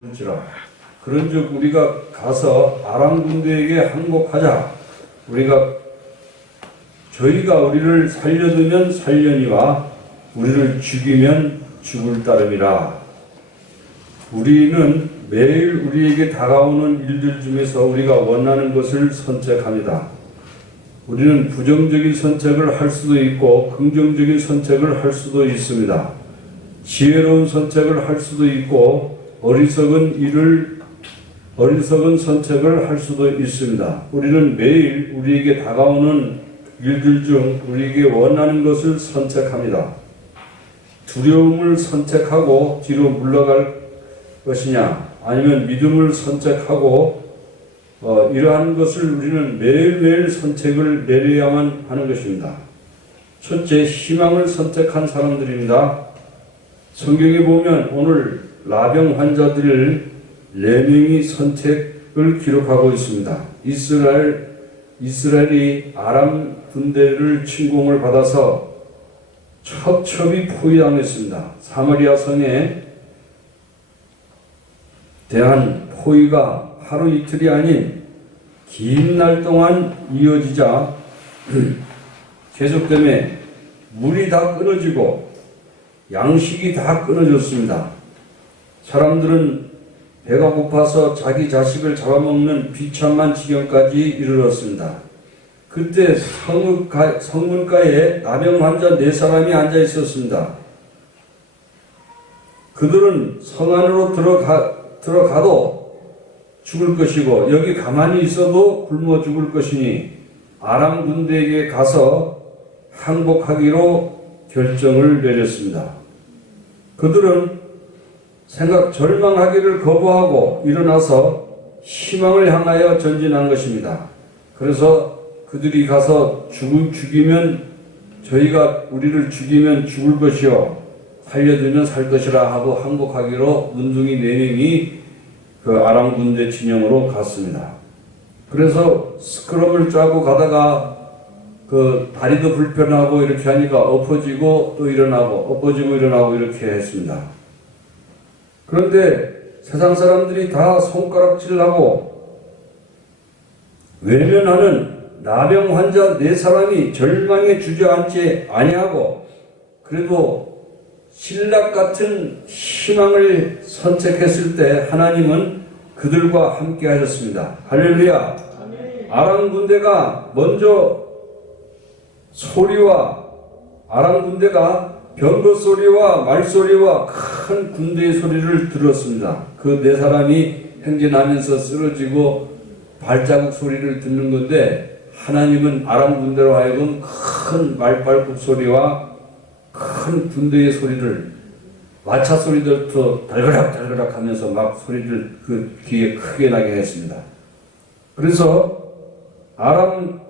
그렇지라. 그런즉 우리가 가서 아람 군대에게 항복하자. 저희가 우리를 살려두면 살려니와 우리를 죽이면 죽을 따름이라. 우리는 매일 우리에게 다가오는 일들 중에서 우리가 원하는 것을 선택합니다. 우리는 부정적인 선택을 할 수도 있고 긍정적인 선택을 할 수도 있습니다. 지혜로운 선택을 할 수도 있고 어리석은 선택을 할 수도 있습니다. 우리는 매일 우리에게 다가오는 일들 중 우리에게 원하는 것을 선택합니다. 두려움을 선택하고 뒤로 물러갈 것이냐, 아니면 믿음을 선택하고 이러한 것을 우리는 매일매일 선택을 내려야만 하는 것입니다. 첫째, 희망을 선택한 사람들입니다. 성경에 보면 오늘 나병 환자들 4명이 선택을 기록하고 있습니다. 이스라엘이 아람 군대를 침공을 받아서 첩첩이 포위당했습니다. 사마리아 성에 대한 포위가 하루 이틀이 아닌 긴 날 동안 이어지자 계속되며 물이 다 끊어지고 양식이 다 끊어졌습니다. 사람들은 배가 고파서 자기 자식을 잡아먹는 비참한 지경까지 이르렀습니다. 그때 성문가에 나병 환자 4사람이 앉아 있었습니다. 그들은 성 안으로 들어가도 죽을 것이고 여기 가만히 있어도 굶어 죽을 것이니 아람 군대에게 가서 항복하기로 결정을 내렸습니다. 그들은 절망하기를 거부하고 일어나서 희망을 향하여 전진한 것입니다. 그래서 그들이 가서 저희가 우리를 죽이면 죽을 것이요 살려두면 살 것이라 하고 항복하기로 문둥이 4명이 그 아람 군대 진영으로 갔습니다. 그래서 스크럼을 짜고 가다가 그 다리도 불편하고 이렇게 하니까 엎어지고 또 일어나고 엎어지고 일어나고 이렇게 했습니다. 그런데 세상 사람들이 다 손가락질하고 외면하는 나병 환자 4사람이 절망에 주저앉지 아니하고 그래도 신락 같은 희망을 선택했을 때 하나님은 그들과 함께 하셨습니다. 할렐루야. 아람 군대가 먼저 아람 군대가 병거 소리와 말소리와 큰 군대의 소리를 들었습니다. 그 4사람이 행진하면서 쓰러지고 발자국 소리를 듣는 건데 하나님은 아람 군대로 하여금 큰 말발굽 소리와 큰 군대의 소리를 마차 소리들부터 달그락달그락 하면서 막 소리를 그 귀에 크게 나게 했습니다. 그래서 아람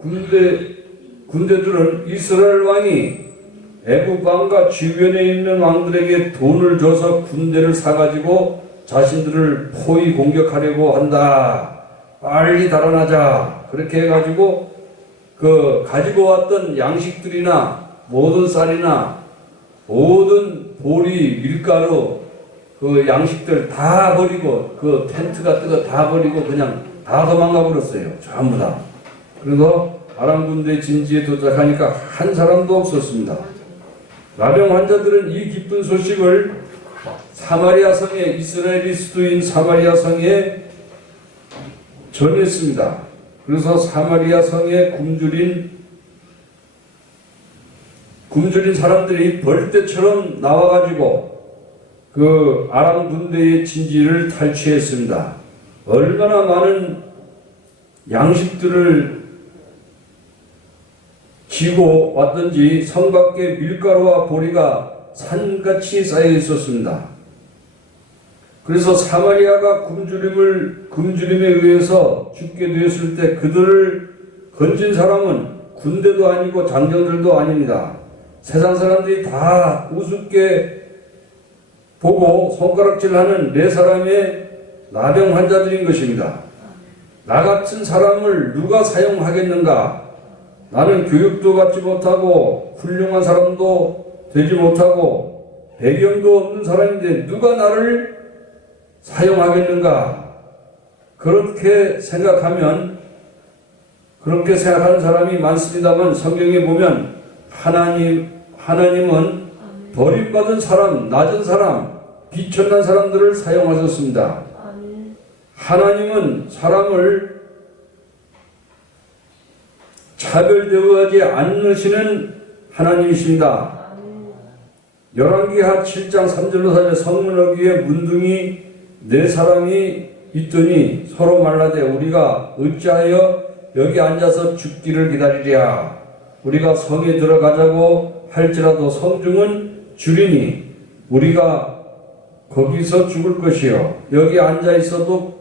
군대들은 이스라엘 왕이 애굽 왕과 주변에 있는 왕들에게 돈을 줘서 군대를 사가지고 자신들을 포위 공격하려고 한다. 빨리 달아나자. 그렇게 해가지고 가지고 왔던 양식들이나 모든 쌀이나 모든 보리, 밀가루, 양식들 다 버리고 텐트 같은 거 다 버리고 그냥 다 도망가 버렸어요. 전부 다. 그래서 아람 군대 진지에 도착하니까 한 사람도 없었습니다. 나병 환자들은 이 기쁜 소식을 사마리아 성에 이스라엘이 수도인 사마리아 성에 전했습니다. 그래서 사마리아 성에 굶주린 사람들이 벌떼처럼 나와가지고 그 아람 군대의 진지를 탈취했습니다. 얼마나 많은 양식들을 지고 왔던지 성 밖에 밀가루와 보리가 산같이 쌓여 있었습니다. 그래서 사마리아가 굶주림에 의해서 죽게 되었을 때 그들을 건진 사람은 군대도 아니고 장정들도 아닙니다. 세상 사람들이 다 우습게 보고 손가락질하는 4사람의 나병 환자들인 것입니다. 나 같은 사람을 누가 사용하겠는가? 나는 교육도 받지 못하고 훌륭한 사람도 되지 못하고 배경도 없는 사람인데 누가 나를 사용하겠는가? 그렇게 생각하는 사람이 많습니다만 성경에 보면 하나님은 버림받은 사람, 낮은 사람, 비천난 사람들을 사용하셨습니다. 하나님은 사람을 차별대우하지 않으시는 하나님이십니다. 열왕기하 7장 3절로 4절 성문을 위해 문둥이 4사람이 있더니 서로 말라되 우리가 어찌하여 여기 앉아서 죽기를 기다리랴. 우리가 성에 들어가자고 할지라도 성중은 주리니 우리가 거기서 죽을 것이요 여기 앉아 있어도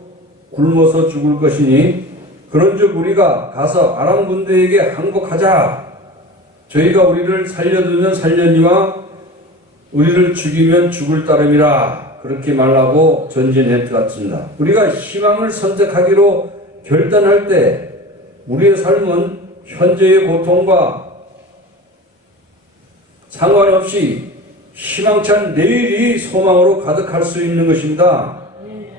굶어서 죽을 것이니 그런즉 우리가 가서 아람 군대에게 항복하자. 저희가 우리를 살려두면 살려니와 우리를 죽이면 죽을 따름이라. 그렇게 말하고 전진했습니다. 우리가 희망을 선택하기로 결단할 때 우리의 삶은 현재의 고통과 상관없이 희망찬 내일이 소망으로 가득할 수 있는 것입니다.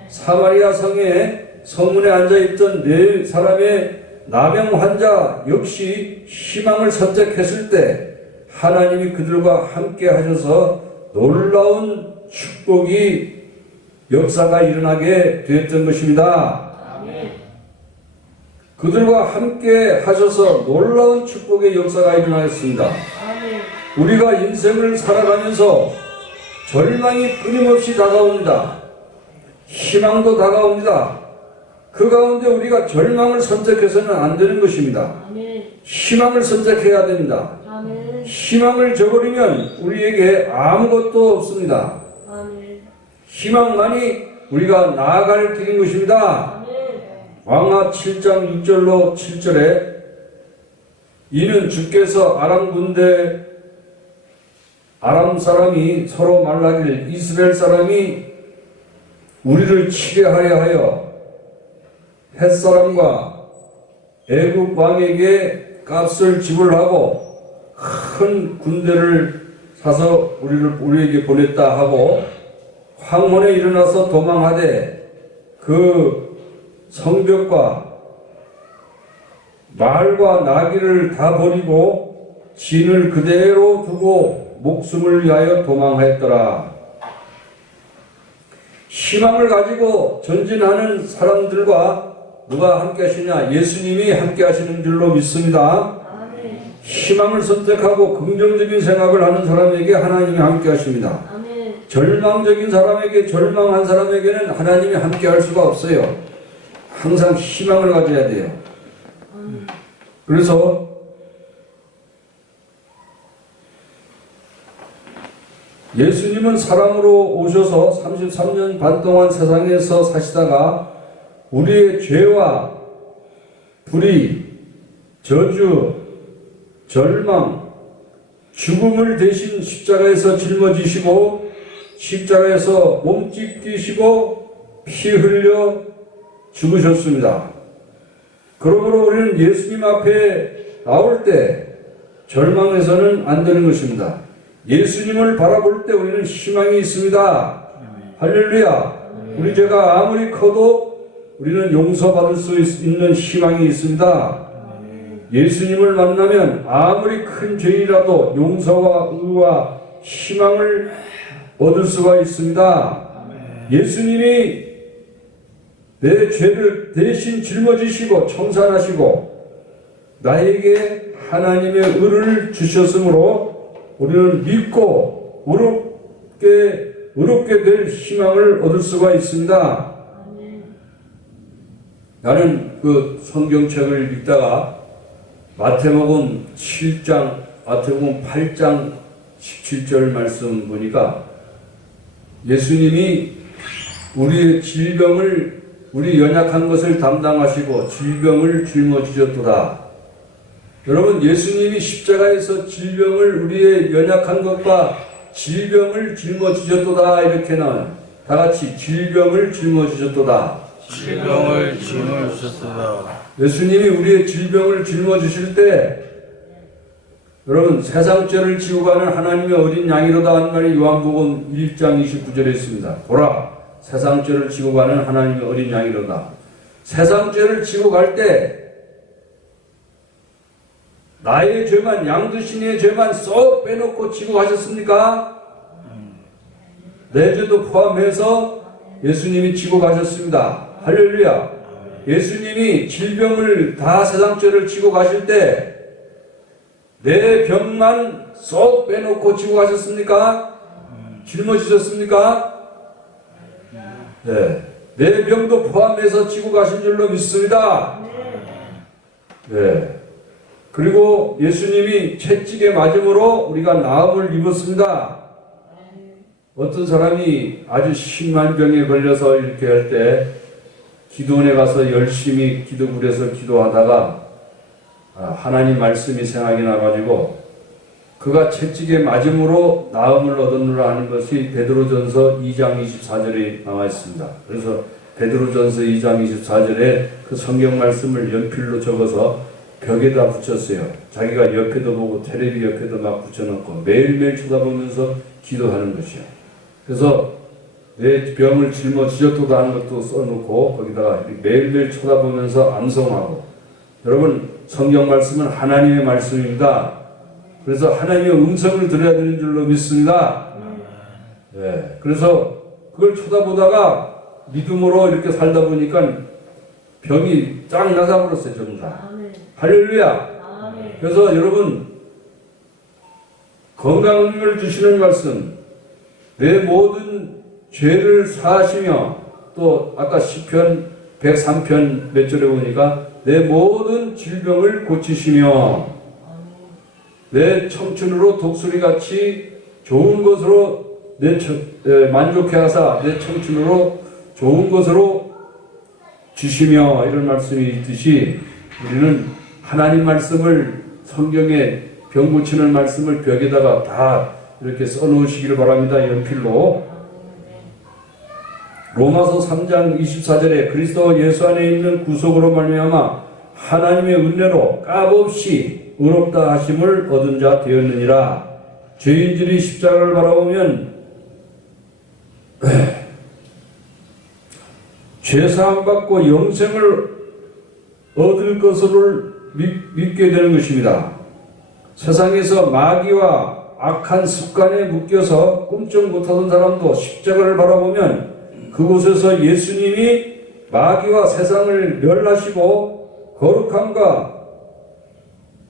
사마리아 성문에 앉아있던 4사람의 나병 환자 역시 희망을 선택했을 때 하나님이 그들과 함께 하셔서 놀라운 축복이 역사가 일어나게 되었던 것입니다. 그들과 함께 하셔서 놀라운 축복의 역사가 일어나였습니다. 우리가 인생을 살아가면서 절망이 끊임없이 다가옵니다. 희망도 다가옵니다. 그 가운데 우리가 절망을 선택해서는 안 되는 것입니다. 희망을 선택해야 됩니다. 희망을 저버리면 우리에게 아무것도 없습니다. 희망만이 우리가 나아갈 길인 것입니다. 왕하 7장 6절로 7절에 이는 주께서 아람 사람이 서로 말하길 이스라엘 사람이 우리를 치게 하여 햇사람과 애굽 왕에게 값을 지불하고 큰 군대를 사서 우리에게 보냈다 하고 황혼에 일어나서 도망하되 그 성벽과 말과 나귀를 다 버리고 진을 그대로 두고 목숨을 위하여 도망하였더라. 희망을 가지고 전진하는 사람들과 누가 함께 하시냐? 예수님이 함께 하시는 줄로 믿습니다. 희망을 선택하고 긍정적인 생각을 하는 사람에게 하나님이 함께 하십니다. 절망적인 사람에게, 절망한 사람에게는 하나님이 함께 할 수가 없어요. 항상 희망을 가져야 돼요. 그래서 예수님은 사람으로 오셔서 33년 반 동안 세상에서 사시다가 우리의 죄와 불의, 저주, 절망, 죽음을 대신 십자가에서 짊어지시고 십자가에서 몸짓 뛰시고 피 흘려 죽으셨습니다. 그러므로 우리는 예수님 앞에 나올 때 절망해서는 안 되는 것입니다. 예수님을 바라볼 때 우리는 희망이 있습니다. 할렐루야. 우리 죄가 아무리 커도 우리는 용서받을 수 있는 희망이 있습니다. 예수님을 만나면 아무리 큰 죄이라도 용서와 의와 희망을 얻을 수가 있습니다. 예수님이 내 죄를 대신 짊어지시고 청산하시고 나에게 하나님의 의를 주셨으므로 우리는 믿고 의롭게 될 희망을 얻을 수가 있습니다. 나는 그 성경책을 읽다가 마태복음 8장 17절 말씀 보니까 예수님이 우리의 질병을, 우리 연약한 것을 담당하시고 질병을 짊어지셨도다. 여러분, 예수님이 십자가에서 질병을, 우리의 연약한 것과 질병을 짊어지셨도다. 이렇게 나와요. 다 같이 질병을 짊어지셨도다. 질병을 짊어지셨도다. 예수님이 우리의 질병을 짊어지실 때 여러분, 세상 죄를 지고 가는 하나님의 어린 양이로다 한 말이 요한복음 1장 29절에 있습니다. 보라, 세상 죄를 지고 가는 하나님의 어린 양이로다. 세상 죄를 지고 갈 때 나의 죄만, 양두신의 죄만 쏙 빼놓고 지고 가셨습니까? 내 죄도 포함해서 예수님이 지고 가셨습니다. 할렐루야. 예수님이 질병을 다 세상 죄를 지고 가실 때 내 병만 쏙 빼놓고 지고 가셨습니까? 짊어지셨습니까? 네. 내 병도 포함해서 지고 가신 줄로 믿습니다. 네. 그리고 예수님이 채찍에 맞음으로 우리가 나음을 입었습니다. 어떤 사람이 아주 심한 병에 걸려서 이렇게 할 때 기도원에 가서 열심히 기도굴에서 기도하다가 하나님 말씀이 생각이 나가지고 그가 채찍에 맞음으로 나음을 얻었노라 하는 것이 베드로전서 2장 24절에 나와 있습니다. 그래서 베드로전서 2장 24절에 그 성경 말씀을 연필로 적어서 벽에다 붙였어요. 자기가 옆에도 보고 테레비 옆에도 막 붙여놓고 매일매일 쳐다보면서 기도하는 것이요. 그래서 내 병을 짊어지셨도다 하는 것도 써놓고 거기다가 매일매일 쳐다보면서 암송하고. 여러분, 성경 말씀은 하나님의 말씀입니다. 그래서 하나님의 음성을 들어야 되는 줄로 믿습니다. 네. 그래서 그걸 쳐다보다가 믿음으로 이렇게 살다 보니까 병이 쫙 나사버렸어요, 전부 다. 할렐루야. 그래서 여러분, 건강을 주시는 말씀, 내 모든 죄를 사하시며, 또 아까 시편 103편 몇 절에 보니까 내 모든 질병을 고치시며 내 청춘으로 독수리같이 좋은 것으로 만족해 하사 내 청춘으로 좋은 것으로 주시며, 이런 말씀이 있듯이 우리는 하나님 말씀을, 성경에 병 고치는 말씀을 벽에다가 다 이렇게 써놓으시기를 바랍니다. 연필로. 로마서 3장 24절에 그리스도 예수 안에 있는 구속으로 말미암아 하나님의 은혜로 값없이 의롭다 하심을 얻은 자 되었느니라. 죄인들이 십자가를 바라보면 죄사함 받고 영생을 얻을 것을 믿게 되는 것입니다. 세상에서 마귀와 악한 습관에 묶여서 꿈쩍 못하던 사람도 십자가를 바라보면 그곳에서 예수님이 마귀와 세상을 멸하시고 거룩함과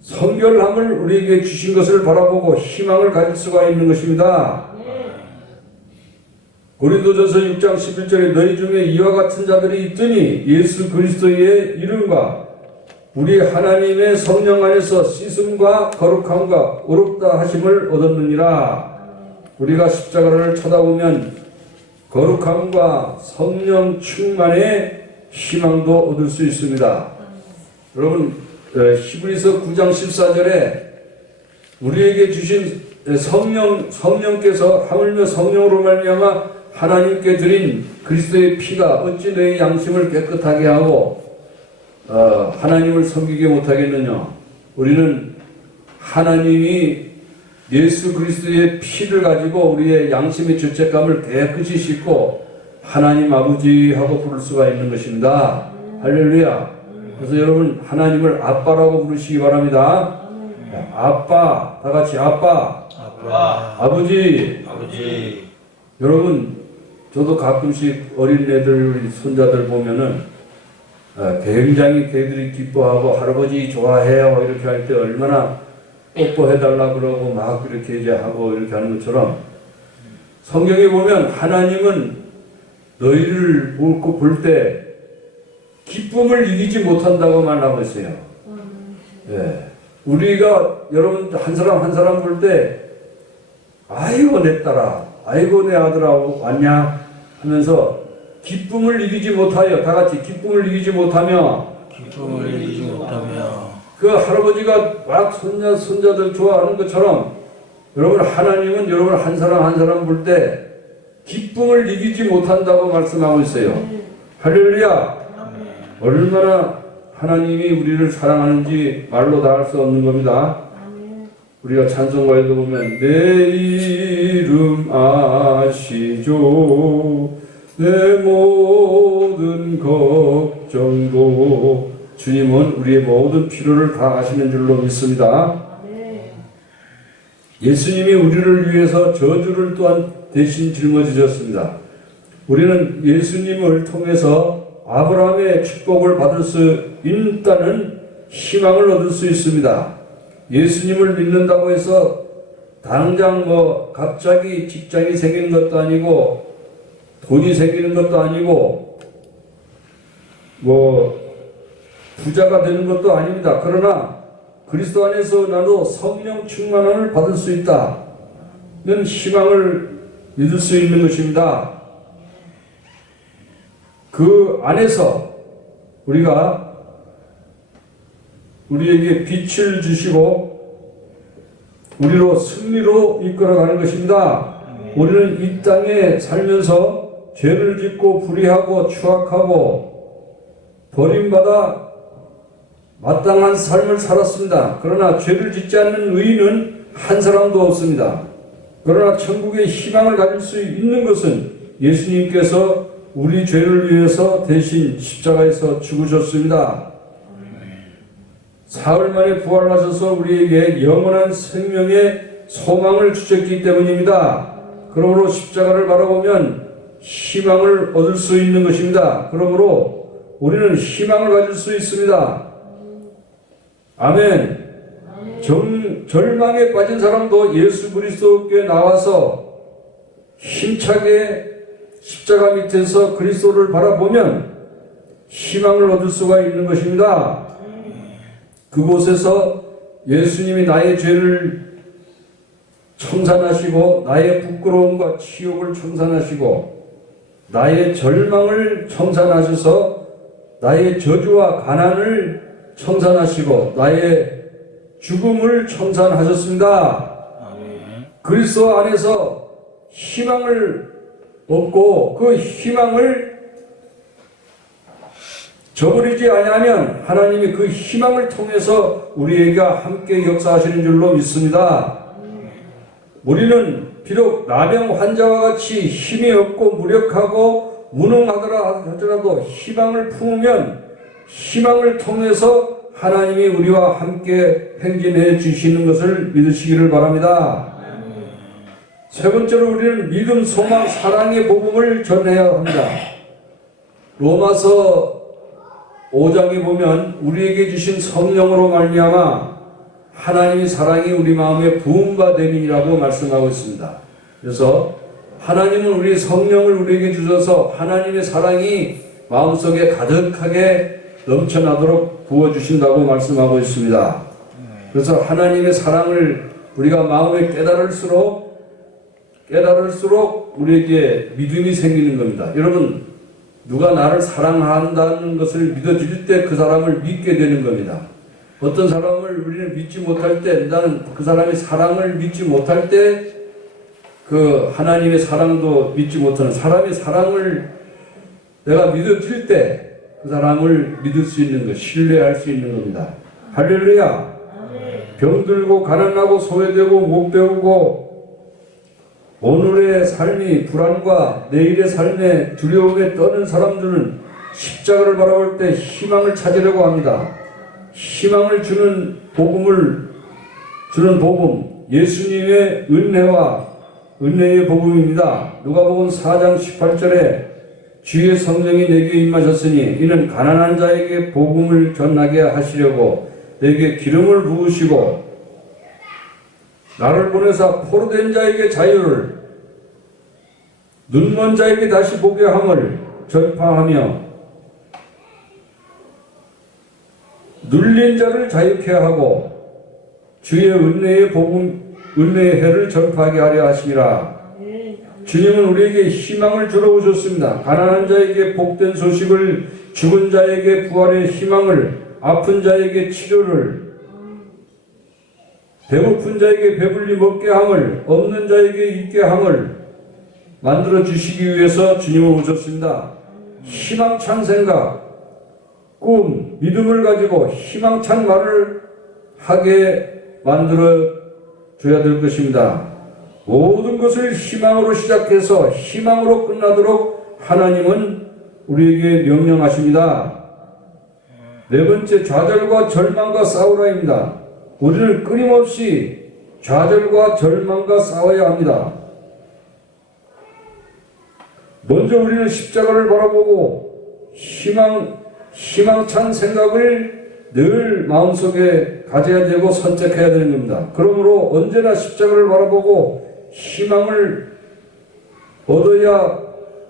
성결함을 우리에게 주신 것을 바라보고 희망을 가질 수가 있는 것입니다. 고린도전서 6장 11절에 너희 중에 이와 같은 자들이 있더니 예수 그리스도의 이름과 우리 하나님의 성령 안에서 씻음과 거룩함과 의롭다 하심을 얻었느니라. 우리가 십자가를 쳐다보면 거룩함과 성령 충만의 희망도 얻을 수 있습니다. 여러분, 히브리서 9장 14절에 우리에게 주신 성령께서 하물며 성령으로 말미암아 하나님께 드린 그리스도의 피가 어찌 너희 양심을 깨끗하게 하고 하나님을 섬기게 못하겠느냐. 우리는 하나님이 예수 그리스도의 피를 가지고 우리의 양심의 죄책감을 깨끗이 씻고 하나님 아버지하고 부를 수가 있는 것입니다. 할렐루야. 그래서 여러분, 하나님을 아빠라고 부르시기 바랍니다. 아빠, 다 같이 아빠, 아버지. 여러분, 저도 가끔씩 어린애들, 손자들 보면은 굉장히 걔들이 기뻐하고 할아버지 좋아해요 이렇게 할 때 얼마나 뽀뽀해달라 그러고 막 이렇게 이제 하고 이렇게 하는 것처럼, 성경에 보면 하나님은 너희를 볼 때 기쁨을 이기지 못한다고 말하고 있어요. 예. 우리가 여러분 한 사람 볼 때 아이고 내 딸아, 아이고 내 아들아 왔냐 하면서 기쁨을 이기지 못하여, 다 같이 기쁨을 이기지 못하며 그 할아버지가 막 손자들 좋아하는 것처럼 여러분, 하나님은 여러분 한 사람 볼 때 기쁨을 이기지 못한다고 말씀하고 있어요. 할렐루야. 얼마나 하나님이 우리를 사랑하는지 말로 다 할 수 없는 겁니다. 우리가 찬송가에도 보면 내 이름 아시죠, 내 모든 걱정도 주님은 우리의 모든 필요를 다 아시는 줄로 믿습니다. 예수님이 우리를 위해서 저주를 또한 대신 짊어지셨습니다. 우리는 예수님을 통해서 아브라함의 축복을 받을 수 있다는 희망을 얻을 수 있습니다. 예수님을 믿는다고 해서 당장 갑자기 직장이 생기는 것도 아니고 돈이 생기는 것도 아니고 부자가 되는 것도 아닙니다. 그러나 그리스도 안에서 나도 성령 충만함을 받을 수 있다는 희망을 믿을 수 있는 것입니다. 그 안에서 우리가 우리에게 빛을 주시고 우리로 승리로 이끌어가는 것입니다. 우리는 이 땅에 살면서 죄를 짓고 불의하고 추악하고 버림받아 마땅한 삶을 살았습니다. 그러나 죄를 짓지 않는 의인은 한 사람도 없습니다. 그러나 천국의 희망을 가질 수 있는 것은 예수님께서 우리 죄를 위해서 대신 십자가에서 죽으셨습니다. 사흘 만에 부활하셔서 우리에게 영원한 생명의 소망을 주셨기 때문입니다. 그러므로 십자가를 바라보면 희망을 얻을 수 있는 것입니다. 그러므로 우리는 희망을 가질 수 있습니다. 아멘. 절망에 빠진 사람도 예수 그리스도께 나와서 힘차게 십자가 밑에서 그리스도를 바라보면 희망을 얻을 수가 있는 것입니다. 그곳에서 예수님이 나의 죄를 청산하시고 나의 부끄러움과 치욕을 청산하시고 나의 절망을 청산하셔서 나의 저주와 가난을 청산하시고 나의 죽음을 청산하셨습니다. 그리스도 안에서 희망을 얻고 그 희망을 저버리지 아니하면 하나님이 그 희망을 통해서 우리에게 함께 역사하시는 줄로 믿습니다. 우리는 비록 나병 환자와 같이 힘이 없고 무력하고 무능하더라 하더라도 희망을 품으면 희망을 통해서 하나님이 우리와 함께 행진해 주시는 것을 믿으시기를 바랍니다. 세 번째로 우리는 믿음, 소망, 사랑의 복음을 전해야 합니다. 로마서 5장에 보면 우리에게 주신 성령으로 말미암아 하나님의 사랑이 우리 마음에 부음바 되니라고 말씀하고 있습니다. 그래서 하나님은 우리 성령을 우리에게 주셔서 하나님의 사랑이 마음속에 가득하게 넘쳐나도록 부어주신다고 말씀하고 있습니다. 그래서 하나님의 사랑을 우리가 마음에 깨달을수록 우리에게 믿음이 생기는 겁니다. 여러분, 누가 나를 사랑한다는 것을 믿어줄 때 그 사람을 믿게 되는 겁니다. 어떤 사람을 우리는 믿지 못할 때, 나는 그 사람의 사랑을 믿지 못할 때 그 하나님의 사랑도 믿지 못하는 사람의 사랑을 내가 믿어줄 때 그 사람을 믿을 수 있는 것, 신뢰할 수 있는 겁니다. 할렐루야. 병들고 가난하고 소외되고 못 배우고 오늘의 삶이 불안과 내일의 삶에 두려움에 떠는 사람들은 십자가를 바라볼 때 희망을 찾으려고 합니다. 희망을 주는 복음, 예수님의 은혜의 복음입니다. 누가복음 4장 18절에 주의 성령이 내게 임하셨으니 이는 가난한 자에게 복음을 전하게 하시려고 내게 기름을 부으시고 나를 보내사 포로된 자에게 자유를 눈먼 자에게 다시 보게 함을 전파하며 눌린 자를 자유케 하고 주의 은혜의 해를 전파하게 하려 하심이라. 주님은 우리에게 희망을 주러 오셨습니다. 가난한 자에게 복된 소식을, 죽은 자에게 부활의 희망을, 아픈 자에게 치료를, 배고픈 자에게 배불리 먹게 함을, 없는 자에게 있게 함을 만들어 주시기 위해서 주님은 오셨습니다. 희망찬 생각, 꿈, 믿음을 가지고 희망찬 말을 하게 만들어 줘야 될 것입니다. 모든 것을 희망으로 시작해서 희망으로 끝나도록 하나님은 우리에게 명령하십니다. 네 번째, 좌절과 절망과 싸우라입니다. 우리는 끊임없이 좌절과 절망과 싸워야 합니다. 먼저 우리는 십자가를 바라보고 희망찬 생각을 늘 마음속에 가져야 되고 선택해야 되는 겁니다. 그러므로 언제나 십자가를 바라보고 희망을 얻어야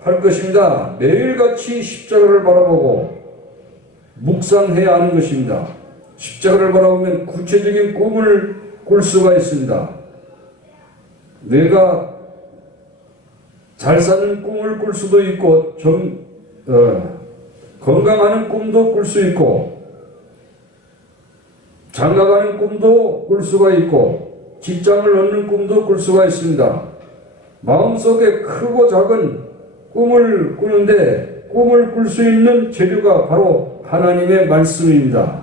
할 것입니다. 매일같이 십자가를 바라보고 묵상해야 하는 것입니다. 십자가를 바라보면 구체적인 꿈을 꿀 수가 있습니다. 내가 잘 사는 꿈을 꿀 수도 있고 건강하는 꿈도 꿀 수 있고 장가가는 꿈도 꿀 수가 있고 직장을 얻는 꿈도 꿀 수가 있습니다. 마음속에 크고 작은 꿈을 꾸는데 꿈을 꿀 수 있는 재료가 바로 하나님의 말씀입니다.